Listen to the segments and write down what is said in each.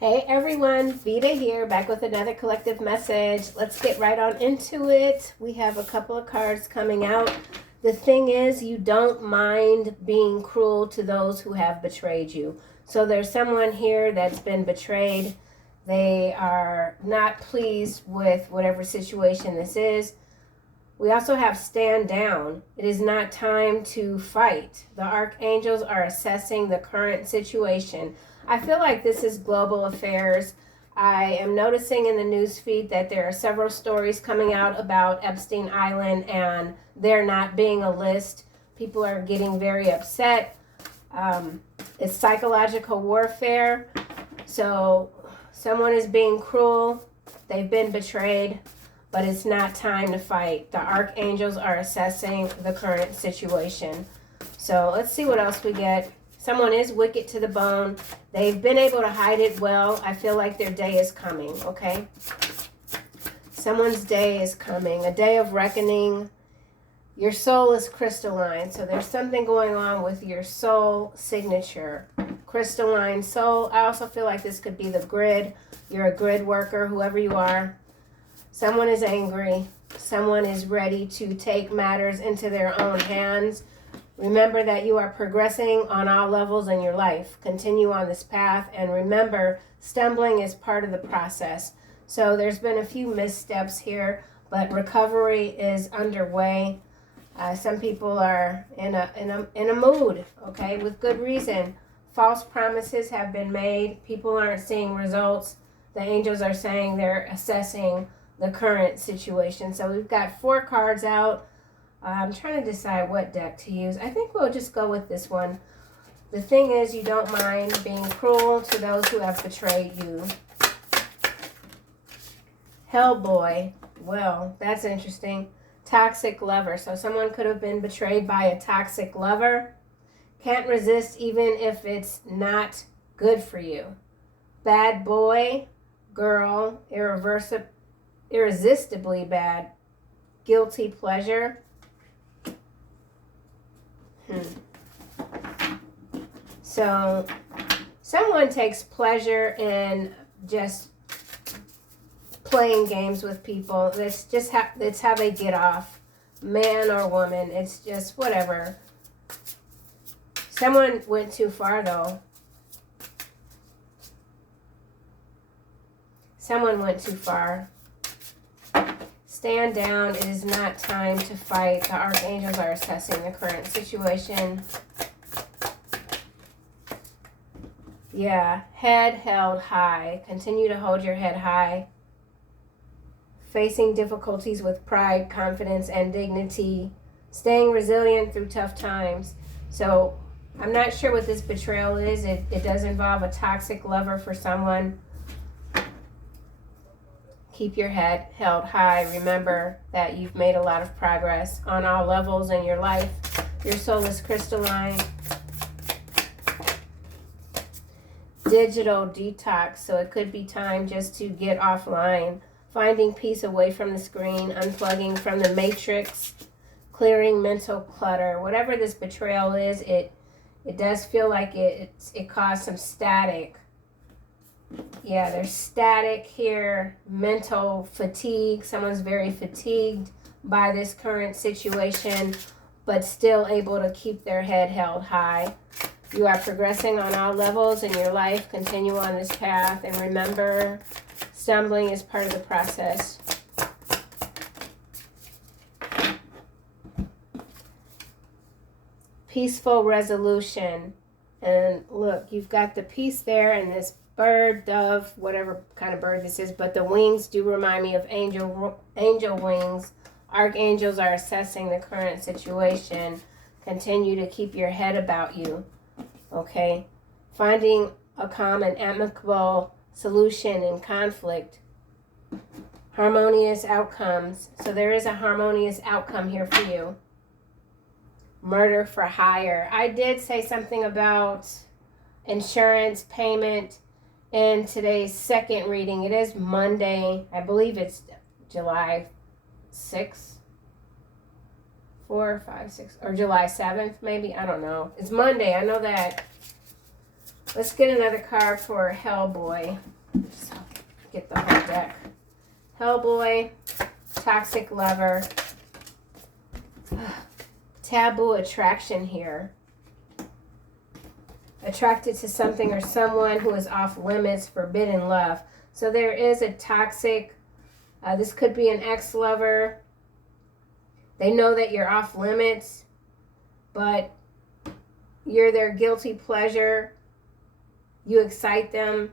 Hey everyone, Veda here, back with another collective message. Let's get right on into it. We have a couple of cards coming out. The thing is, you don't mind being cruel to those who have betrayed you. So there's someone here that's been betrayed. They are not pleased with whatever situation this is. We also have stand down. It is not time to fight. The archangels are assessing the current situation. I feel like this is global affairs. I am noticing in the news feed that there are several stories coming out about Epstein Island and there not being a list. People are getting very upset. It's psychological warfare. So someone is being cruel. They've been betrayed. But it's not time to fight. The archangels are assessing the current situation. So let's see what else we get. Someone is wicked to the bone. They've been able to hide it well. I feel like their day is coming, okay? Someone's day is coming, a day of reckoning. Your soul is crystalline, so there's something going on with your soul signature. Crystalline soul. I also feel like this could be the grid. You're a grid worker, whoever you are. Someone is angry. Someone is ready to take matters into their own hands. Remember that you are progressing on all levels in your life. Continue on this path, and remember, stumbling is part of the process. So there's been a few missteps here, but recovery is underway. Some people are in a mood, okay, with good reason. False promises have been made. People aren't seeing results. The angels are saying they're assessing the current situation. So we've got 4 cards out. I'm trying to decide what deck to use. I think we'll just go with this one. The thing is, you don't mind being cruel to those who have betrayed you. Hellboy. Well, that's interesting. Toxic lover. So someone could have been betrayed by a toxic lover. Can't resist even if it's not good for you. Bad boy, girl, irresistibly bad, guilty pleasure. So someone takes pleasure in just playing games with people. That's how they get off, man or woman. It's just whatever. Someone went too far though. Someone went too far. Stand down. It is not time to fight. The archangels are assessing the current situation. Yeah, head held high. Continue to hold your head high. Facing difficulties with pride, confidence, and dignity. Staying resilient through tough times. So I'm not sure what this betrayal is. It does involve a toxic lover for someone. Keep your head held high. Remember that you've made a lot of progress on all levels in your life. Your soul is crystalline. Digital detox. So it could be time just to get offline. Finding peace away from the screen. Unplugging from the matrix. Clearing mental clutter. Whatever this betrayal is, it does feel like it caused some static. Yeah, there's static here, mental fatigue. Someone's very fatigued by this current situation, but still able to keep their head held high. You are progressing on all levels in your life. Continue on this path, and remember, stumbling is part of the process. Peaceful resolution. And look, you've got the peace there and this bird, dove, whatever kind of bird this is, but the wings do remind me of angel wings. Archangels are assessing the current situation. Continue to keep your head about you, okay? Finding a calm and amicable solution in conflict. Harmonious outcomes. So there is a harmonious outcome here for you. Murder for hire. I did say something about insurance payment in today's second reading. It is Monday. I believe it's July 6th. 4, 5, 6, or July 7th, maybe. I don't know. It's Monday. I know that. Let's get another card for Hellboy. Just get the whole deck. Hellboy, toxic lover, taboo attraction here. Attracted to something or someone who is off limits, forbidden love. So there is a toxic, this could be an ex-lover. They know that you're off limits, but you're their guilty pleasure. You excite them.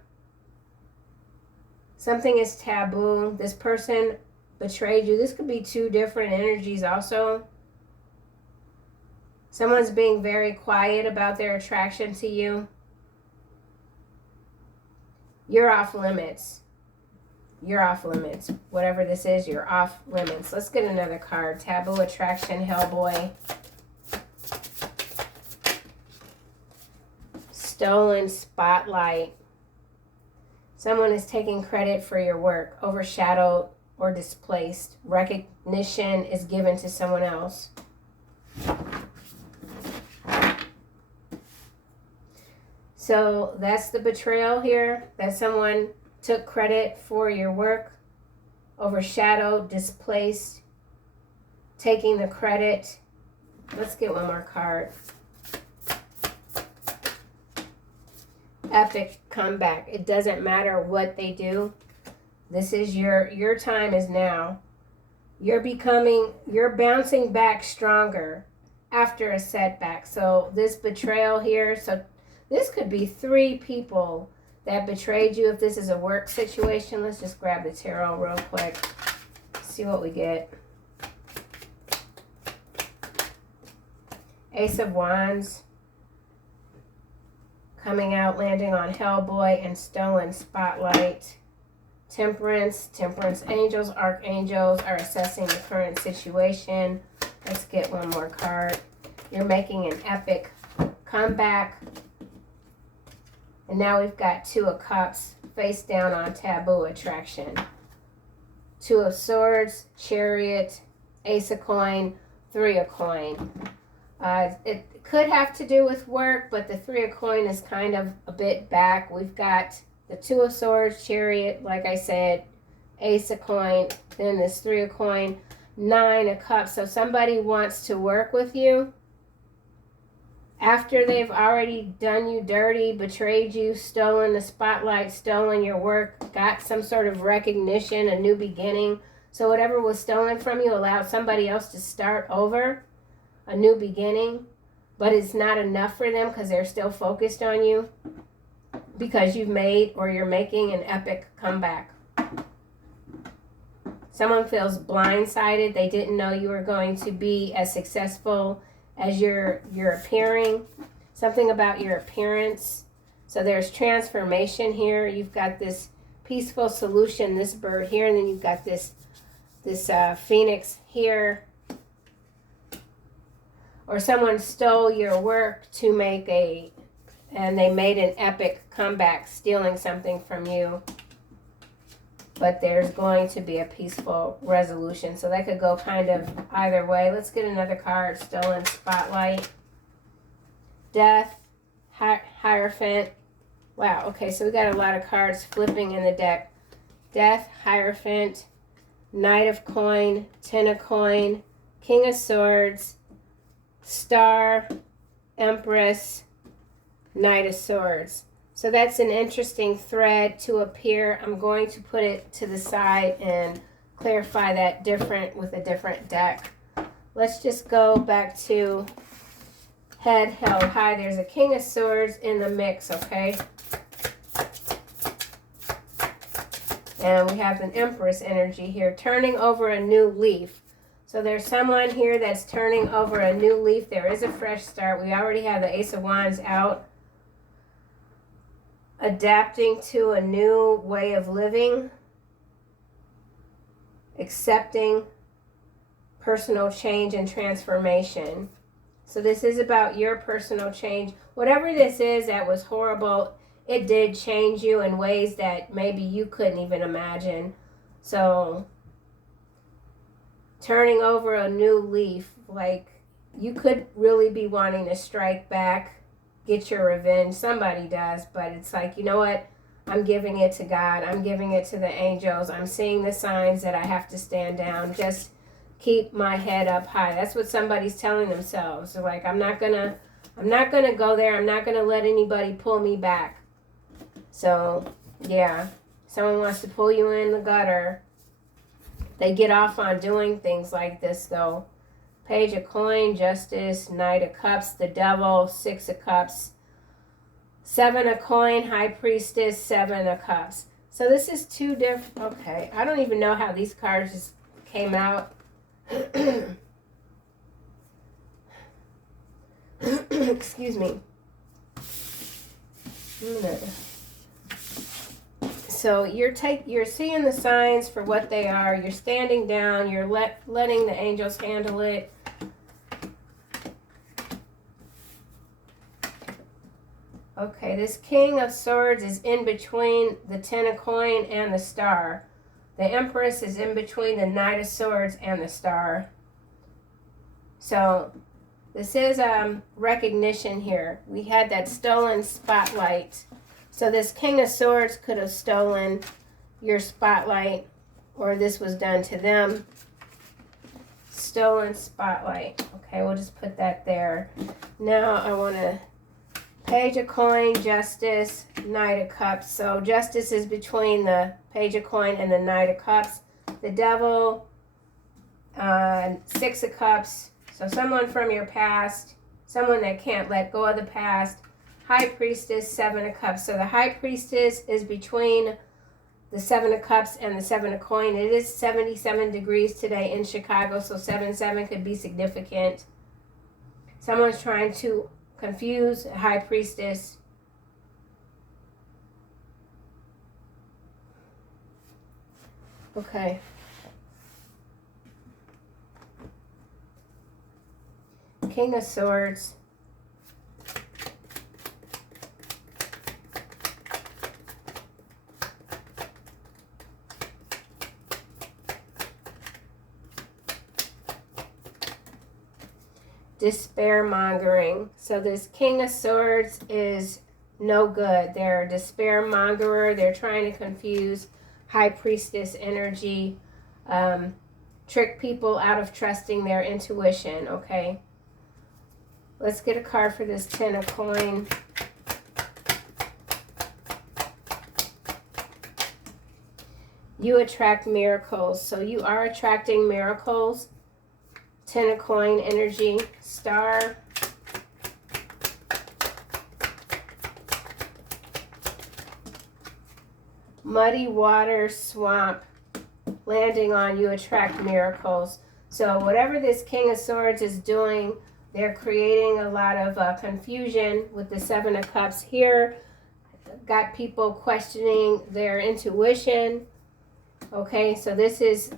Something is taboo. This person betrayed you. This could be two different energies also. Someone's being very quiet about their attraction to you. You're off limits. You're off limits. Whatever this is, you're off limits. Let's get another card. Taboo attraction, Hellboy. Stolen spotlight. Someone is taking credit for your work, overshadowed or displaced. Recognition is given to someone else. So that's the betrayal here, that someone took credit for your work, overshadowed, displaced, taking the credit. Let's get one more card. Epic comeback. It doesn't matter what they do. This is your time is now. You're bouncing back stronger after a setback. So this betrayal here, so this could be 3 people that betrayed you. If this is a work situation, let's just grab the tarot real quick. See what we get. Ace of Wands. Coming out, landing on Hellboy and stolen spotlight. Temperance. Temperance angels, archangels are assessing the current situation. Let's get one more card. You're making an epic comeback. And now we've got 2 of Cups face down on taboo attraction. 2 of Swords, Chariot, Ace of Coin, 3 of Coin. It could have to do with work, but the 3 of Coin is kind of a bit back. We've got the 2 of Swords, Chariot, like I said, Ace of Coin, then this 3 of Coin, 9 of Cups. So somebody wants to work with you after they've already done you dirty, betrayed you, stolen the spotlight, stolen your work, got some sort of recognition, a new beginning. So whatever was stolen from you allowed somebody else to start over, a new beginning. But it's not enough for them because they're still focused on you, because you've made or you're making an epic comeback. Someone feels blindsided. They didn't know you were going to be as successful as you're appearing. Something about your appearance. So there's transformation here. You've got this peaceful solution, this bird here, and then you've got this phoenix here. Or someone stole your work to make and they made an epic comeback, stealing something from you. But there's going to be a peaceful resolution. So that could go kind of either way. Let's get another card. Stolen spotlight. Death. Hierophant. Wow, okay, so we got a lot of cards flipping in the deck. Death, Hierophant, Knight of Coin, 10 of Coin, King of Swords, Star, Empress, Knight of Swords. So that's an interesting thread to appear. I'm going to put it to the side and clarify that with a different deck. Let's just go back to head held high. There's a King of Swords in the mix, okay? And we have an Empress energy here, turning over a new leaf. So there's someone here that's turning over a new leaf. There is a fresh start. We already have the Ace of Wands out. Adapting to a new way of living. Accepting personal change and transformation. So this is about your personal change. Whatever this is that was horrible, it did change you in ways that maybe you couldn't even imagine. So turning over a new leaf, like you could really be wanting to strike back get your revenge. Somebody does, but it's like, you know what? I'm giving it to God. I'm giving it to the angels. I'm seeing the signs that I have to stand down. Just keep my head up high. That's what somebody's telling themselves. They're like, I'm not gonna go there. I'm not gonna let anybody pull me back. So yeah, someone wants to pull you in the gutter. They get off on doing things like this though. Page of coin, justice, knight of cups, the devil, 6 of cups, 7 of coin, high priestess, 7 of cups. So this is two different, okay, I don't even know how these cards just came out. Excuse me. So you're seeing the signs for what they are. You're standing down. You're letting the angels handle it. Okay, this King of Swords is in between the 10 of coin and the star. The Empress is in between the Knight of Swords and the star. So this is recognition here. We had that stolen spotlight. So this King of Swords could have stolen your spotlight, or this was done to them. Stolen spotlight. Okay, we'll just put that there. Now I want to Page of coin, justice, Knight of cups. So justice is between the Page of coin and the Knight of cups. The devil, 6 of cups. So someone from your past, someone that can't let go of the past. High priestess, 7 of cups. So the high priestess is between the 7 of cups and the 7 of coin. It is 77 degrees today in Chicago, so 7-7 could be significant. Someone's trying to confuse a high priestess. Okay. King of Swords. Despair mongering. So this King of Swords is no good. They're a despair mongerer. They're trying to confuse high priestess energy, trick people out of trusting their intuition. Okay, let's get a card for this 10 of coin. You attract miracles. So you are attracting miracles. 10 of coin energy, star. Muddy water, swamp, landing on you attract miracles. So whatever this King of Swords is doing, they're creating a lot of confusion with the 7 of cups here. Got people questioning their intuition. Okay, so this is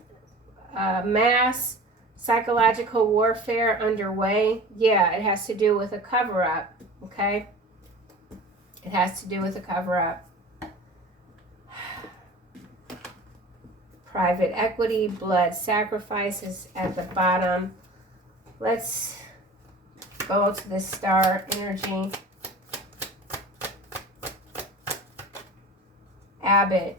mass psychological warfare underway. Yeah, it has to do with a cover-up, okay? It has to do with a cover-up. Private equity, blood sacrifices at the bottom. Let's go to the star energy. Abbot.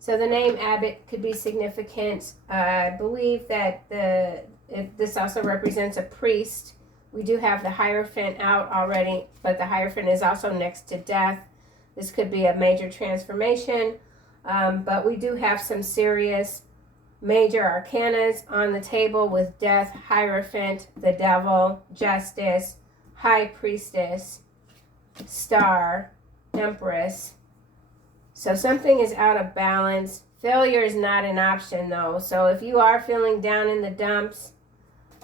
So the name Abbot could be significant. I believe that this also represents a priest. We do have the Hierophant out already, but the Hierophant is also next to death. This could be a major transformation, but we do have some serious major arcanas on the table with death, Hierophant, the devil, justice, high priestess, star, empress. So something is out of balance. Failure is not an option though. So if you are feeling down in the dumps,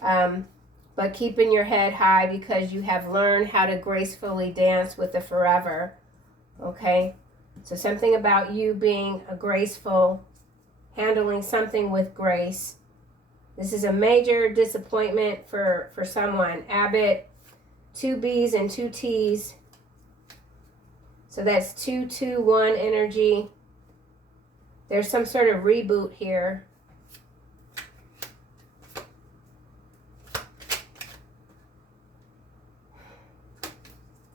but keeping your head high because you have learned how to gracefully dance with the forever. Okay? So something about you being a graceful, handling something with grace. This is a major disappointment for someone. Abbot, 2 B's and 2 T's. So that's 2-2-1 energy. There's some sort of reboot here.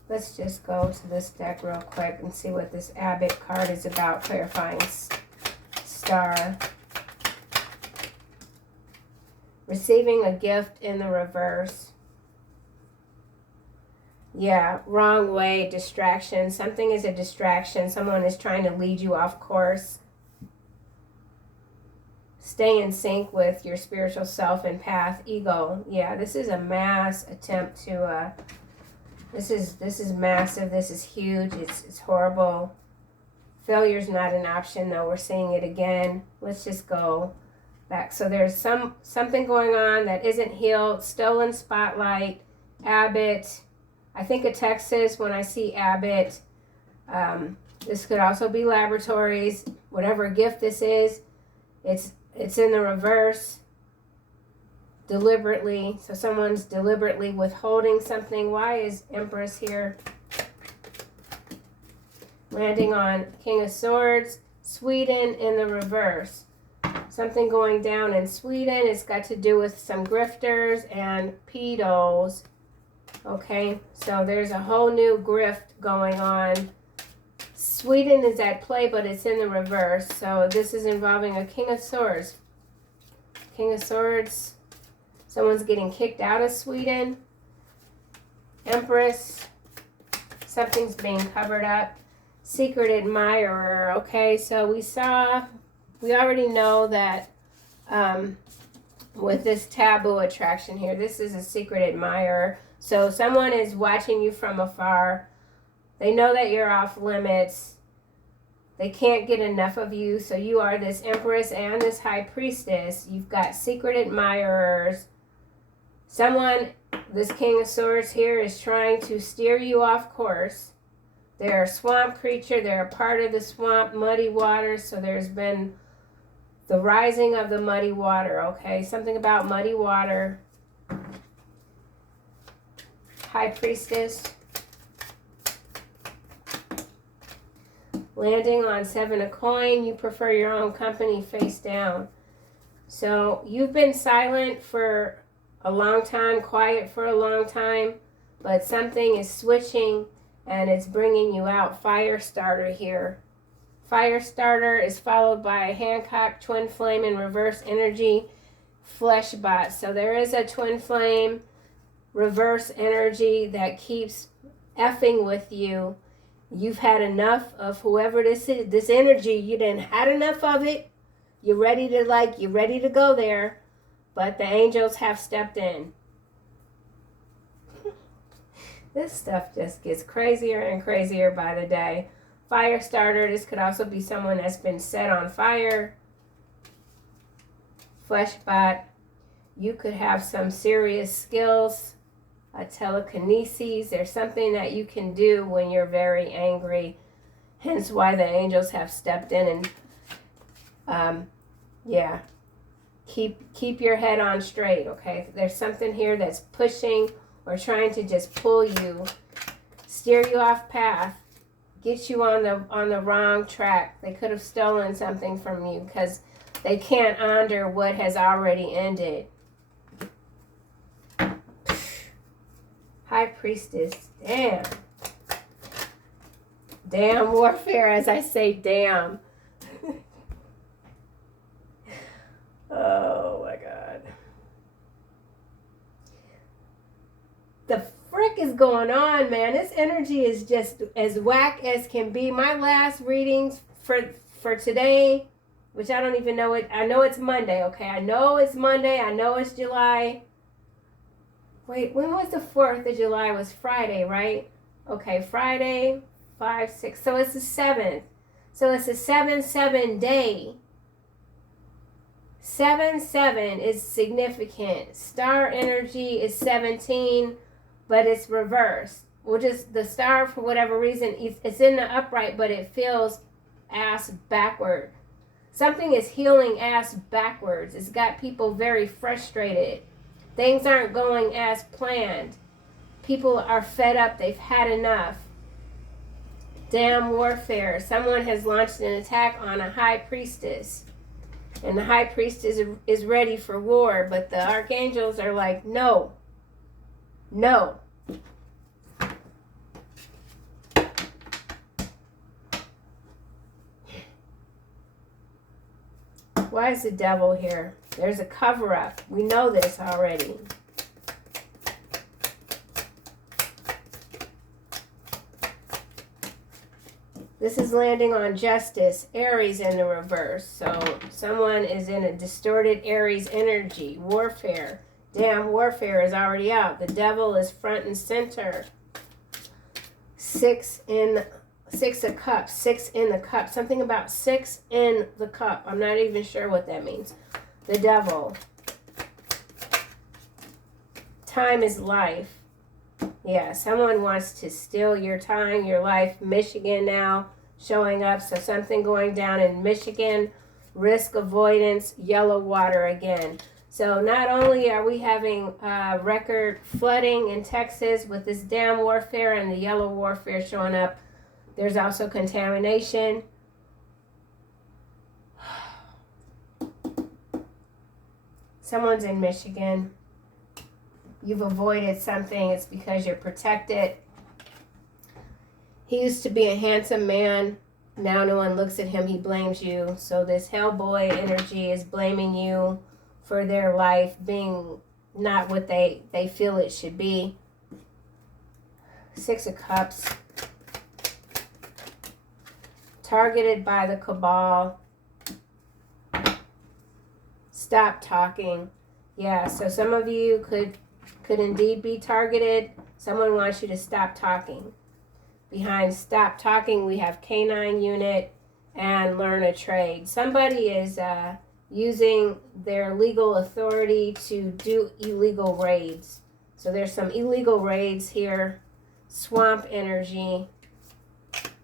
Let's just go to this deck real quick and see what this Abbot card is about. Clarifying star. Receiving a gift in the reverse. Yeah, wrong way, distraction. Something is a distraction. Someone is trying to lead you off course. Stay in sync with your spiritual self and path. Ego. Yeah, this is a mass attempt to, this is massive. This is huge. It's horrible. Failure's not an option, though. We're seeing it again. Let's just go back. So there's something going on that isn't healed. Stolen spotlight. Abbot. I think of Texas when I see Abbott. This could also be laboratories. Whatever gift this is, it's in the reverse. Deliberately. So someone's deliberately withholding something. Why is Empress here? Landing on King of Swords. Sweden in the reverse. Something going down in Sweden. It's got to do with some grifters and pedos. Okay, so there's a whole new grift going on. Sweden is at play, but it's in the reverse. So this is involving a King of Swords. King of Swords. Someone's getting kicked out of Sweden. Empress. Something's being covered up. Secret admirer. Okay, so we already know that with this taboo attraction here, this is a secret admirer. So someone is watching you from afar. They know that you're off limits. They can't get enough of you. So you are this Empress and this High Priestess. You've got secret admirers. Someone, this King of Swords here, is trying to steer you off course. They're a swamp creature. They're a part of the swamp, muddy waters. So there's been the rising of the muddy water, okay? Something about muddy water. High Priestess. Landing on 7 of coin. You prefer your own company face down. So you've been silent for a long time, quiet for a long time, but something is switching and it's bringing you out. Fire starter here. Fire starter is followed by a Hancock twin flame in reverse energy. Flesh bot. So there is a twin flame reverse energy that keeps effing with you. You've had enough of whoever this is, this energy. You didn't had enough of it. You're ready to go there, but the angels have stepped in. This stuff just gets crazier and crazier by the day. Fire starter, this could also be someone that's been set on fire. Flesh bot, you could have some serious skills. A telekinesis, there's something that you can do when you're very angry, hence why the angels have stepped in and yeah, keep your head on straight. Okay, there's something here that's pushing or trying to just pull you, steer you off path, get you on the wrong track. They could have stolen something from you because they can't honor what has already ended. High Priestess, damn. Damn warfare, as I say, damn. Oh my God. The frick is going on, man? This energy is just as whack as can be. My last readings for today, which I don't even know it. I know it's Monday, okay? I know it's Monday. I know it's July. Wait, when was the 4th of July? It was Friday, right? Okay, Friday, 5, 6. So it's the 7th. So it's a 7-7 day. 7-7 is significant. Star energy is 17, but it's reversed. We'll just, the star, for whatever reason, it's in the upright, but it feels ass backward. Something is healing ass backwards. It's got people very frustrated. Things aren't going as planned. People are fed up. They've had enough. Damn warfare. Someone has launched an attack on a High Priestess. And the High Priestess is ready for war. But the archangels are like, no. No. Why is the devil here? There's a cover-up. We know this already. This is landing on justice, Aries in the reverse. So someone is in a distorted Aries energy, warfare. Damn, warfare is already out. The devil is front and center. Six of Cups, 6 in the cup. Something about 6 in the cup. I'm not even sure what that means. The devil. Time is life. Yeah, someone wants to steal your time, your life. Michigan now showing up. So something going down in Michigan. Risk avoidance, yellow water again. So not only are we having record flooding in Texas with this dam warfare and the yellow warfare showing up, there's also contamination. Someone's in Michigan. You've avoided something. It's because you're protected. He used to be a handsome man. Now no one looks at him. He blames you. So this Hellboy energy is blaming you for their life being not what they feel it should be. 6 of Cups. Targeted by the cabal. Stop talking. Yeah, so some of you could indeed be targeted. Someone wants you to stop talking. Behind stop talking, we have K9 unit and learn a trade. Somebody is using their legal authority to do illegal raids. So there's some illegal raids here. Swamp energy.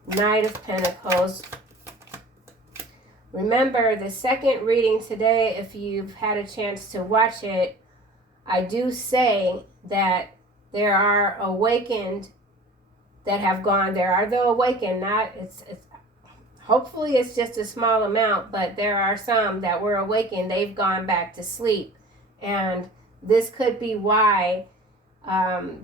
Knight of Pentacles. Remember, the second reading today, if you've had a chance to watch it, I do say that there are awakened that have gone. There are the awakened, not it's hopefully it's just a small amount, but there are some that were awakened. They've gone back to sleep, and this could be why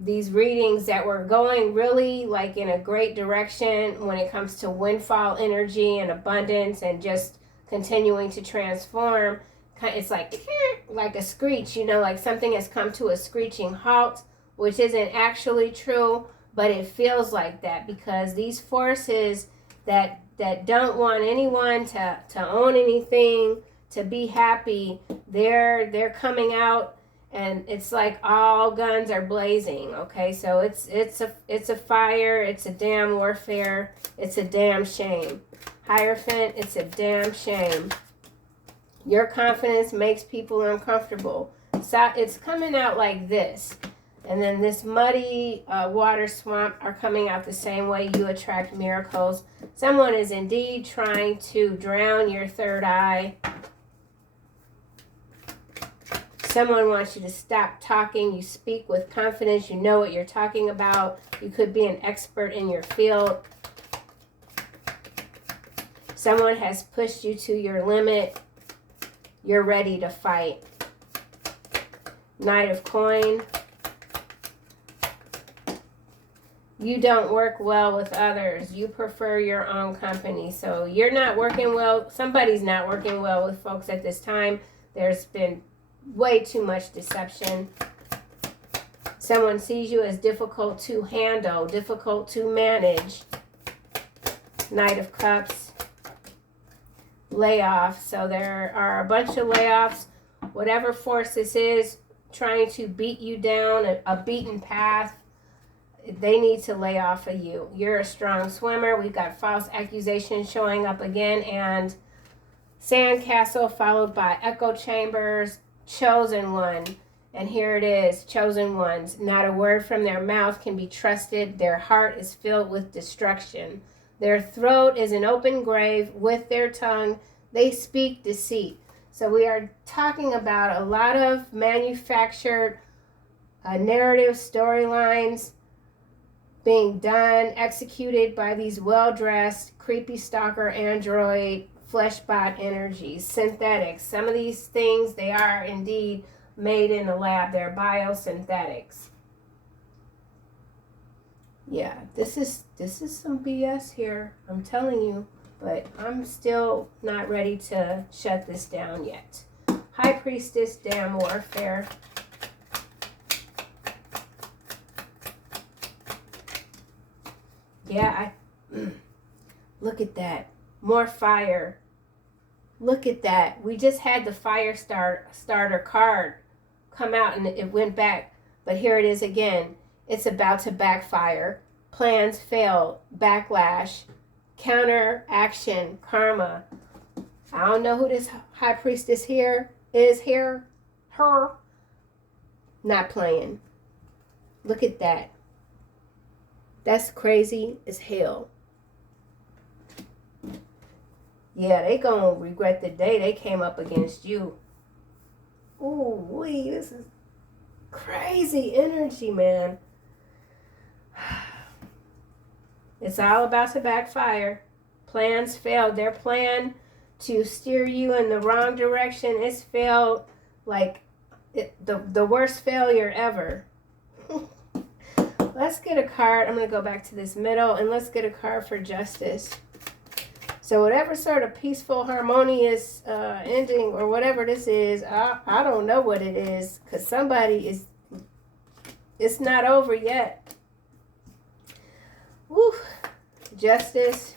these readings that were going really like in a great direction when it comes to windfall energy and abundance and just continuing to transform. It's like a screech, you know, like something has come to a screeching halt, which isn't actually true, but it feels like that because these forces that don't want anyone to own anything, to be happy, they're coming out, and it's like all guns are blazing. Okay, so it's a fire, it's a damn warfare, it's a damn shame. Hierophant, it's a damn shame. Your confidence makes people uncomfortable. So it's coming out like this. And then this muddy water swamp are coming out the same way. You attract miracles. Someone is indeed trying to drown your third eye. Someone wants you to stop talking. You speak with confidence. You know what you're talking about. You could be an expert in your field. Someone has pushed you to your limit. You're ready to fight. Knight of Coin. You don't work well with others. You prefer your own company. So you're not working well. Somebody's not working well with folks at this time. There's been way too much deception. Someone sees you as difficult to handle, difficult to manage. Knight of Cups. Layoff. So there are a bunch of layoffs. Whatever force this is trying to beat you down, a beaten path, they need to lay off of you. You're a strong swimmer. We've got false accusations showing up again, and sandcastle followed by echo chambers, chosen one. And here it is, chosen ones. Not a word from their mouth can be trusted. Their heart is filled with destruction. Their throat is an open grave. With their tongue, they speak deceit. So we are talking about a lot of manufactured narrative storylines being done, executed by these well-dressed, creepy stalker android fleshbot energies, synthetics. Some of these things, they are indeed made in the lab. They're biosynthetics. Yeah, this is some BS here. I'm telling you. but I'm still not ready to shut this down yet. High Priestess, damn warfare. Yeah, look at that. More fire. Look at that. We just had the fire starter card come out and it went back. But here it is again. It's about to backfire. Plans fail. Backlash. Counter action. Karma. I don't know who this High Priestess here is here. Her. Not playing. Look at that. That's crazy as hell. Yeah, they gonna regret the day they came up against you. Ooh, wee, this is crazy energy, man. It's all about to backfire. Plans failed. Their plan to steer you in the wrong direction, it's failed like the worst failure ever. Let's get a card. I'm going to go back to this middle and let's get a card for justice. So whatever sort of peaceful, harmonious ending or whatever this is, I don't know what it is because somebody is, it's not over yet. Woo. Justice.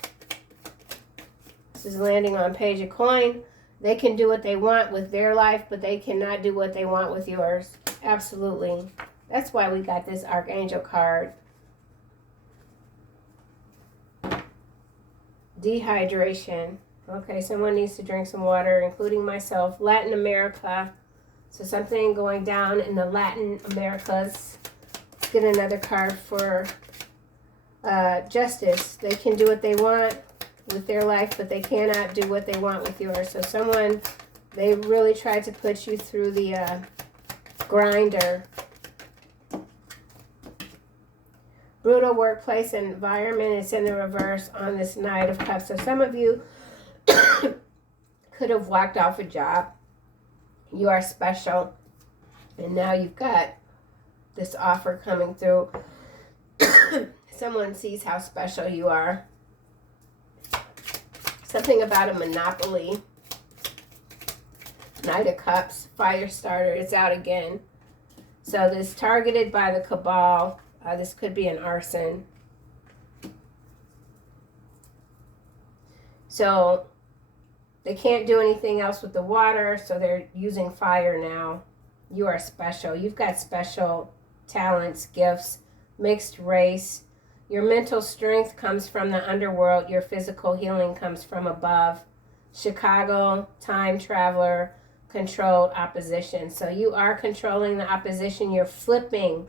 This is landing on Page of Coin. They can do what they want with their life, but they cannot do what they want with yours. Absolutely. That's why we got this Archangel card. Dehydration. Okay, someone needs to drink some water, including myself. Latin America. So something going down in the Latin Americas. Let's get another card for justice. They can do what they want with their life, but they cannot do what they want with yours. So someone, they really tried to put you through the grinder. Brutal workplace environment is in the reverse on this Knight of Cups. So some of you could have walked off a job. You are special. And now you've got this offer coming through. Someone sees how special you are. Something about a monopoly. Knight of Cups, fire starter. It's out again. So this targeted by the cabal. This could be an arson. So they can't do anything else with the water, so they're using fire now. You are special. You've got special talents, gifts, mixed race. Your mental strength comes from the underworld. Your physical healing comes from above. Chicago, time traveler, controlled opposition. So you are controlling the opposition. You're flipping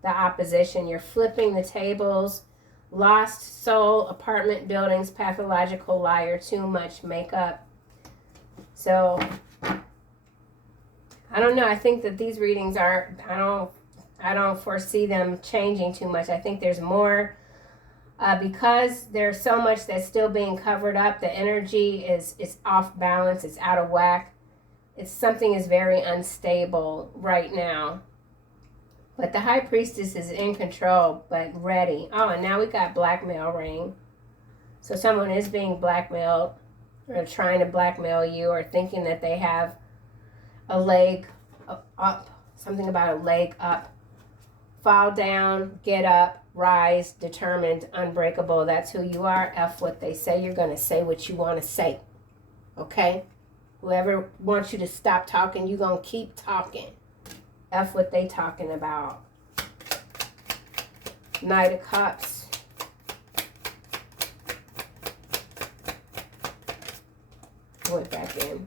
the opposition. You're flipping the tables. Lost soul, apartment buildings, pathological liar, too much makeup. So I don't know. I think that these readings are, I don't foresee them changing too much. I think there's more because there's so much that's still being covered up. The energy is off balance. It's out of whack. It's something is very unstable right now. But the High Priestess is in control, but ready. Oh, and now we got blackmail ring. So someone is being blackmailed or trying to blackmail you or thinking that they have a leg up. Something about a leg up. Fall down, get up, rise, determined, unbreakable. That's who you are. F what they say. You're going to say what you want to say. Okay? Whoever wants you to stop talking, you're going to keep talking. F what they talking about. Knight of Cups. Went back in.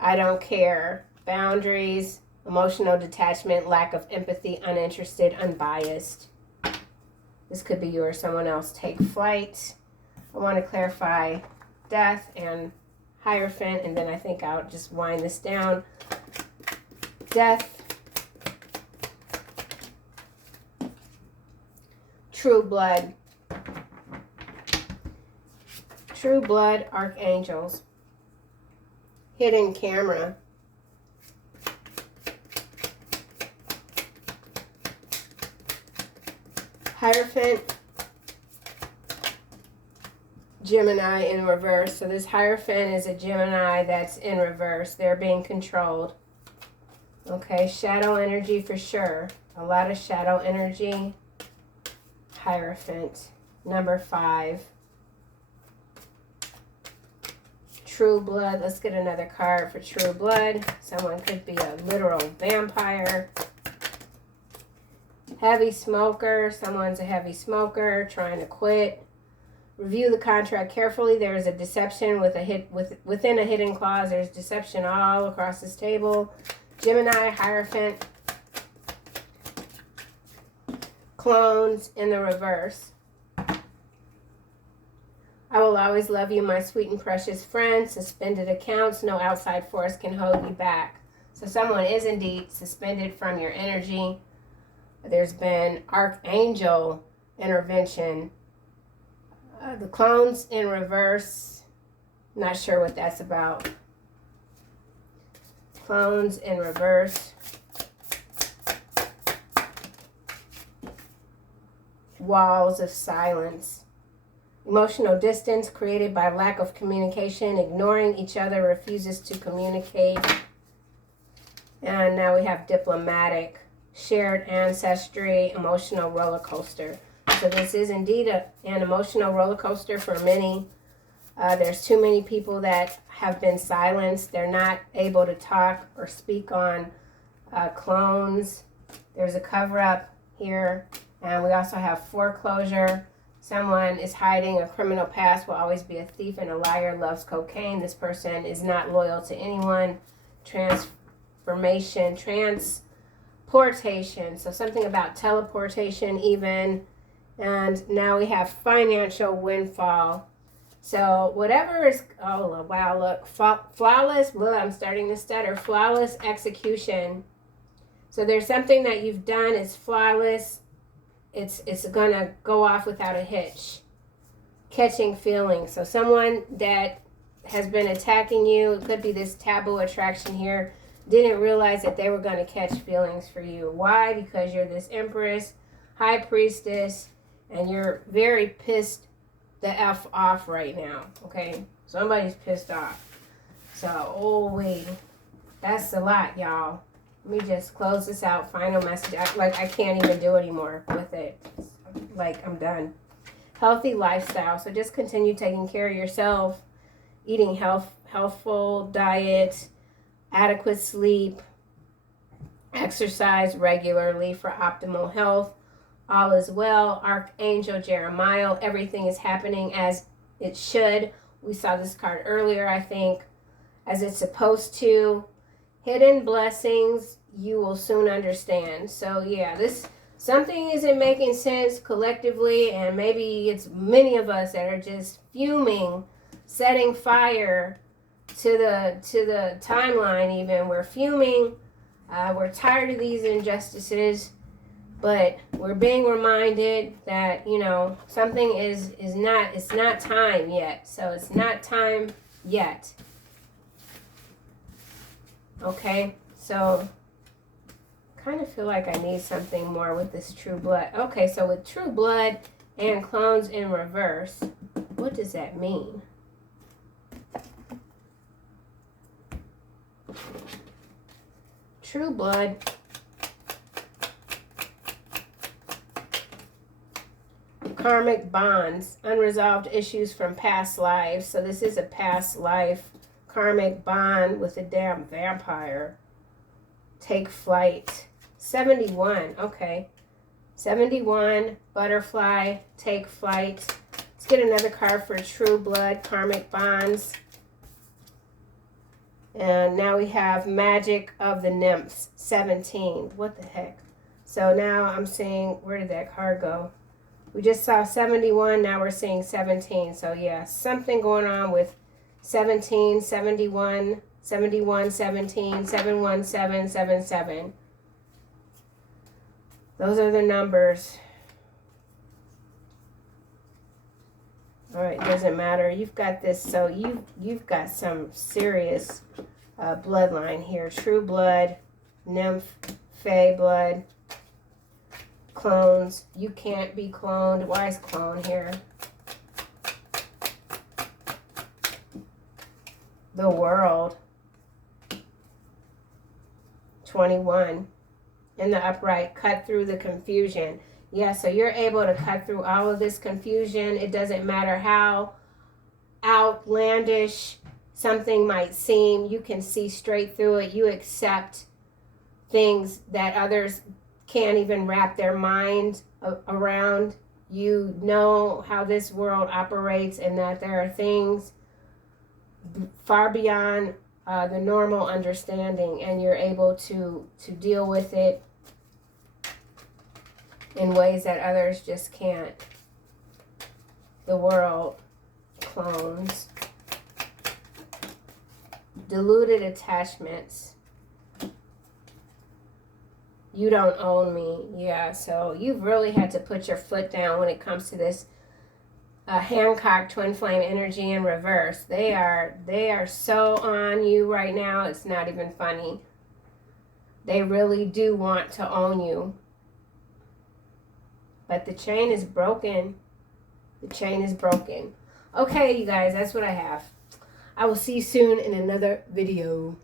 I don't care. Boundaries, emotional detachment, lack of empathy, uninterested, unbiased. This could be you or someone else. Take flight. I want to clarify death and Hierophant, and then I think I'll just wind this down. Death. True blood. True blood, archangels. Hidden camera. Hierophant. Gemini in reverse. So this Hierophant is a Gemini that's in reverse. They're being controlled. Okay, shadow energy for sure. A lot of shadow energy. Hierophant. Number 5. True blood. Let's get another card for true blood. Someone could be a literal vampire. Heavy smoker. Someone's a heavy smoker trying to quit. Review the contract carefully. There is a deception within a hidden clause. There's deception all across this table. Gemini, Hierophant, clones in the reverse. I will always love you, my sweet and precious friend. Suspended accounts. No outside force can hold you back. So someone is indeed suspended from your energy. There's been archangel intervention. The clones in reverse. Not sure what that's about. Clones in reverse. Walls of silence. Emotional distance created by lack of communication. Ignoring each other, refuses to communicate. And now we have diplomatic. Shared ancestry, emotional roller coaster. So this is indeed an emotional roller coaster for many. There's too many people that have been silenced. They're not able to talk or speak on clones. There's a cover-up here. And we also have foreclosure. Someone is hiding a criminal past, will always be a thief and a liar, loves cocaine. This person is not loyal to anyone. Transformation, transportation. So something about teleportation even. And now we have financial windfall. So whatever is, oh wow, look, flawless, well, I'm starting to stutter, flawless execution. So there's something that you've done, it's flawless, it's gonna go off without a hitch. Catching feelings. So someone that has been attacking you, it could be this taboo attraction here, didn't realize that they were gonna catch feelings for you. Why? Because you're this empress, high priestess, and you're very pissed the F off right now, okay? Somebody's pissed off. So, oh wait, that's a lot, y'all. Let me just close this out. Final message. I can't even do anymore with it. Like, I'm done. Healthy lifestyle. So just continue taking care of yourself, eating healthful diet, adequate sleep, exercise regularly for optimal health. All is well. Archangel Jeremiah, everything is happening as it should. We saw this card earlier, I think, as it's supposed to. Hidden blessings, you will soon understand. So yeah, this something isn't making sense collectively, and maybe it's many of us that are just fuming, setting fire to the timeline even. We're fuming. We're tired of these injustices. But we're being reminded that, you know, something it's not time yet. So it's not time yet. Okay, so kind of feel like I need something more with this true blood. Okay, so with true blood and clones in reverse, what does that mean? True blood. Karmic bonds, unresolved issues from past lives. So this is a past life karmic bond with a damn vampire. Take flight. 71, okay. 71, butterfly, take flight. Let's get another card for true blood, karmic bonds. And now we have magic of the nymphs, 17. What the heck? So now I'm seeing, where did that card go? We just saw 71, now we're seeing 17. So yeah, something going on with 17, 71, 71, 17, 717, 77. Those are the numbers. All right, doesn't matter. You've got this, so you've got some serious bloodline here. True blood, nymph, fae blood. Clones. You can't be cloned. Why is clone here? the world. 21 in the upright, cut through the confusion. Yeah, so you're able to cut through all of this confusion. It doesn't matter how outlandish something might seem. You can see straight through it. You accept things that others can't even wrap their mind around. You know how this world operates and that there are things far beyond the normal understanding, and you're able to deal with it in ways that others just can't. The world, clones, deluded attachments. You don't own me. Yeah, so you've really had to put your foot down when it comes to this Hancock twin flame energy in reverse. They are so on you right now. It's not even funny. They really do want to own you. But the chain is broken. The chain is broken. Okay, you guys, that's what I have. I will see you soon in another video.